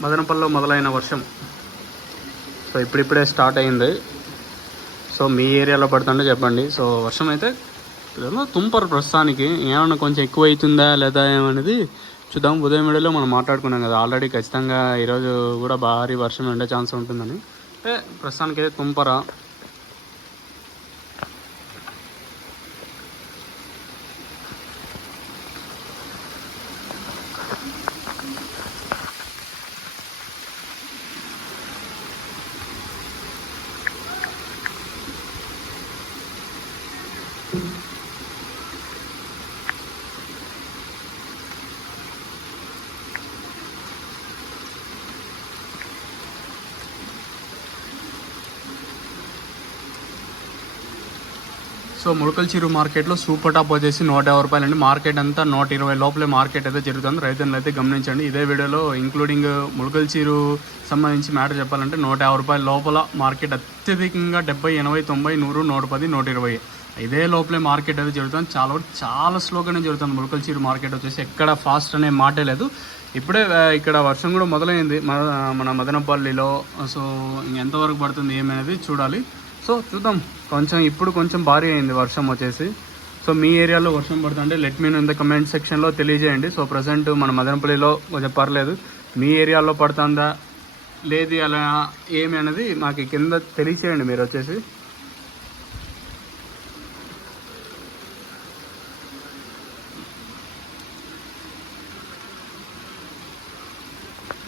మదనపల్లిలో మొదలైన వర్షం. సో ఇప్పుడిప్పుడే స్టార్ట్ అయింది. సో మీ ఏరియాలో పడుతుంటే చెప్పండి. సో వర్షం అయితే ఏమో తుంపరు ప్రస్తుతానికి. ఏమన్నా కొంచెం ఎక్కువ అవుతుందా లేదా ఏమనేది చూద్దాం. ఉదయం వేళలో మనం మాట్లాడుకున్నాం కదా. ఆల్రెడీ ఖచ్చితంగా ఈరోజు కూడా భారీ వర్షం ఉండే ఛాన్స్ ఉంటుందని. అంటే ప్రస్తుతానికి అయితే తుంపర. Thank you. సో ములకల చిరు మార్కెట్లో సూపర్ టాప్ వచ్చేసి నూట యాభై రూపాయలు అండి. మార్కెట్ అంతా నూట ఇరవై లోపలే మార్కెట్ అయితే జరుగుతుంది. రైతులను అయితే గమనించండి. ఇదే వీడియోలో ఇంక్లూడింగ్ ములకల చీరు సంబంధించి మ్యాటర్ చెప్పాలంటే నూట యాభై రూపాయల లోపల మార్కెట్ అత్యధికంగా డెబ్బై ఎనభై తొంభై నూరు నూట పది నూట ఇరవై. ఇదే లోపలే మార్కెట్ అయితే జరుగుతుంది. చాలా చాలా స్లోగానే జరుగుతుంది ములకల చీరు మార్కెట్ వచ్చేసి. ఎక్కడ ఫాస్ట్ అనే మాటే లేదు. ఇప్పుడే ఇక్కడ వర్షం కూడా మొదలైంది. మన మన మదనపల్లిలో. సో ఎంతవరకు పడుతుంది ఏమనేది చూడాలి. సో చూద్దాం. కొంచెం ఇప్పుడు కొంచెం భారీ అయింది వర్షం వచ్చేసి. సో మీ ఏరియాలో వర్షం పడుతుంటే let me in the comment సెక్షన్లో తెలియజేయండి. సో ప్రజెంట్ మన మదనపల్లిలో కొంచెం పర్లేదు. మీ ఏరియాలో పడుతుందా లేదు అలా ఏమి అనేది మాకు కింద తెలియచేయండి మీరు వచ్చేసి.